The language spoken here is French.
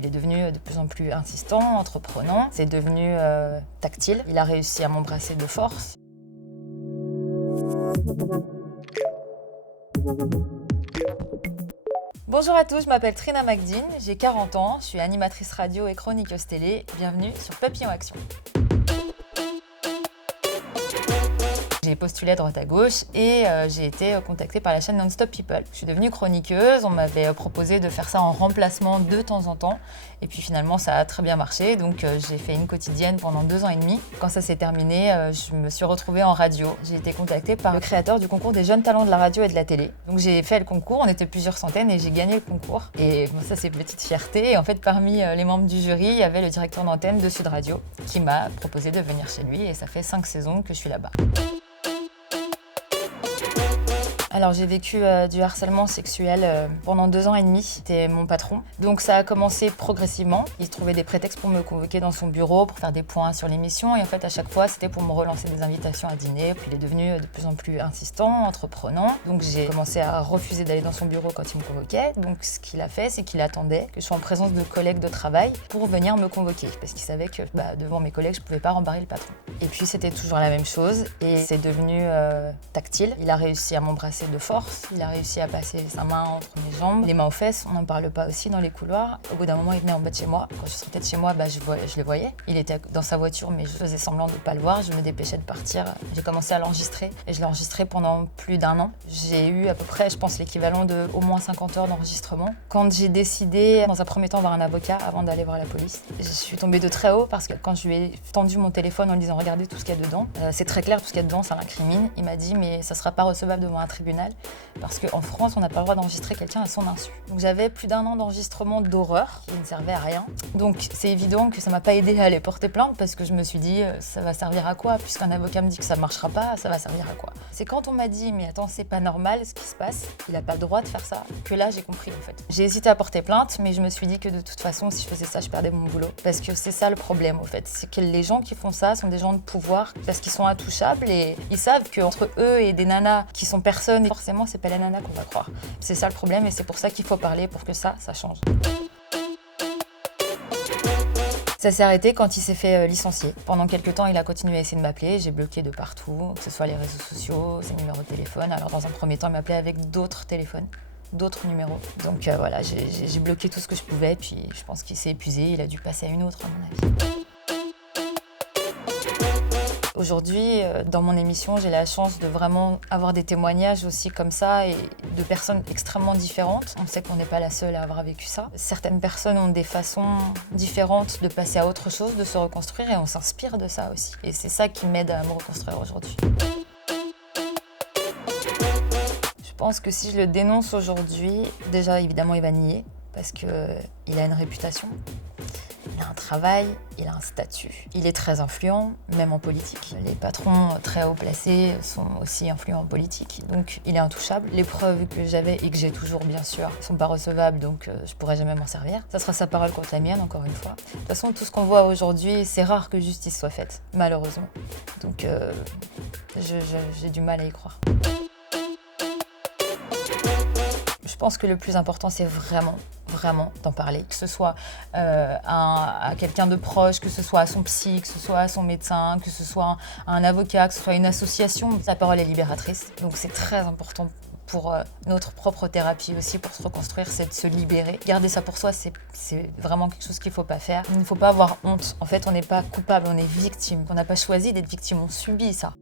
Il est devenu de plus en plus insistant, entreprenant, c'est devenu tactile. Il a réussi à m'embrasser de force. Bonjour à tous, je m'appelle Trina Magdine, j'ai 40 ans, je suis animatrice radio et chroniqueuse télé. Bienvenue sur Papillon Action. J'ai postulé à droite à gauche et j'ai été contactée par la chaîne Non-Stop People. Je suis devenue chroniqueuse, on m'avait proposé de faire ça en remplacement de temps en temps. Et puis finalement, ça a très bien marché, donc j'ai fait une quotidienne pendant 2 ans et demi. Quand ça s'est terminé, je me suis retrouvée en radio. J'ai été contactée par le créateur du concours des jeunes talents de la radio et de la télé. Donc j'ai fait le concours, on était plusieurs centaines et j'ai gagné le concours. Et bon, ça, c'est une petite fierté. Et en fait, parmi les membres du jury, il y avait le directeur d'antenne de Sud Radio qui m'a proposé de venir chez lui et ça fait 5 saisons que je suis là-bas. Alors j'ai vécu du harcèlement sexuel pendant 2 ans et demi. C'était mon patron. Donc ça a commencé progressivement. Il trouvait des prétextes pour me convoquer dans son bureau, pour faire des points sur l'émission. Et en fait, à chaque fois, c'était pour me relancer des invitations à dîner. Puis il est devenu de plus en plus insistant, entreprenant. Donc j'ai commencé à refuser d'aller dans son bureau quand il me convoquait. Donc ce qu'il a fait, c'est qu'il attendait que je sois en présence de collègues de travail pour venir me convoquer. Parce qu'il savait que devant mes collègues, je ne pouvais pas rembarrer le patron. Et puis c'était toujours la même chose. Et c'est devenu tactile. Il a réussi à m'embrasser de force, il a réussi à passer sa main entre mes jambes, les mains aux fesses, on n'en parle pas aussi dans les couloirs. Au bout d'un moment, il venait en bas de chez moi. Quand je sortais de chez moi, je le voyais. Il était dans sa voiture, mais je faisais semblant de ne pas le voir. Je me dépêchais de partir. J'ai commencé à l'enregistrer et je l'ai enregistré pendant plus d'1 an. J'ai eu à peu près, je pense, l'équivalent de au moins 50 heures d'enregistrement. Quand j'ai décidé, dans un premier temps, voir un avocat avant d'aller voir la police, je suis tombée de très haut parce que quand je lui ai tendu mon téléphone en lui disant « Regardez tout ce qu'il y a dedans », c'est très clair, tout ce qu'il y a dedans, ça l'incrimine. Il m'a dit « Mais ça ne sera pas recevable devant un tribunal ». Parce qu'en France, on n'a pas le droit d'enregistrer quelqu'un à son insu. Donc j'avais plus d'1 an d'enregistrement d'horreur qui ne servait à rien. Donc c'est évident que ça m'a pas aidé à aller porter plainte parce que je me suis dit ça va servir à quoi? Puisqu'un avocat me dit que ça ne marchera pas, ça va servir à quoi? C'est quand on m'a dit mais attends, c'est pas normal ce qui se passe, il n'a pas le droit de faire ça, que là j'ai compris en fait. J'ai hésité à porter plainte, mais je me suis dit que de toute façon, si je faisais ça, je perdais mon boulot. Parce que c'est ça le problème en fait, c'est que les gens qui font ça sont des gens de pouvoir parce qu'ils sont intouchables et ils savent qu'entre eux et des nanas qui sont personnes, forcément c'est pas les nanas qu'on va croire. C'est ça le problème et c'est pour ça qu'il faut parler pour que ça change. Ça s'est arrêté quand il s'est fait licencier. Pendant quelques temps, il a continué à essayer de m'appeler. J'ai bloqué de partout, que ce soit les réseaux sociaux, ses numéros de téléphone. Alors dans un premier temps, il m'appelait avec d'autres téléphones, d'autres numéros. Donc voilà, j'ai bloqué tout ce que je pouvais. Puis je pense qu'il s'est épuisé. Il a dû passer à une autre, à mon avis. Aujourd'hui, dans mon émission, j'ai la chance de vraiment avoir des témoignages aussi comme ça et de personnes extrêmement différentes. On sait qu'on n'est pas la seule à avoir vécu ça. Certaines personnes ont des façons différentes de passer à autre chose, de se reconstruire et on s'inspire de ça aussi. Et c'est ça qui m'aide à me reconstruire aujourd'hui. Je pense que si je le dénonce aujourd'hui, déjà évidemment il va nier parce qu'il a une réputation. Il a un travail, il a un statut. Il est très influent, même en politique. Les patrons très haut placés sont aussi influents en politique. Donc il est intouchable. Les preuves que j'avais et que j'ai toujours, bien sûr, ne sont pas recevables, donc je ne pourrai jamais m'en servir. Ça sera sa parole contre la mienne, encore une fois. De toute façon, tout ce qu'on voit aujourd'hui, c'est rare que justice soit faite, malheureusement. Donc j'ai du mal à y croire. Je pense que le plus important, c'est vraiment d'en parler. Que ce soit à quelqu'un de proche, que ce soit à son psy, que ce soit à son médecin, que ce soit à un avocat, que ce soit à une association. La parole est libératrice, donc c'est très important pour notre propre thérapie aussi, pour se reconstruire, c'est de se libérer. Garder ça pour soi, c'est vraiment quelque chose qu'il ne faut pas faire. Il ne faut pas avoir honte. En fait, on n'est pas coupable, on est victime. On n'a pas choisi d'être victime, on subit ça.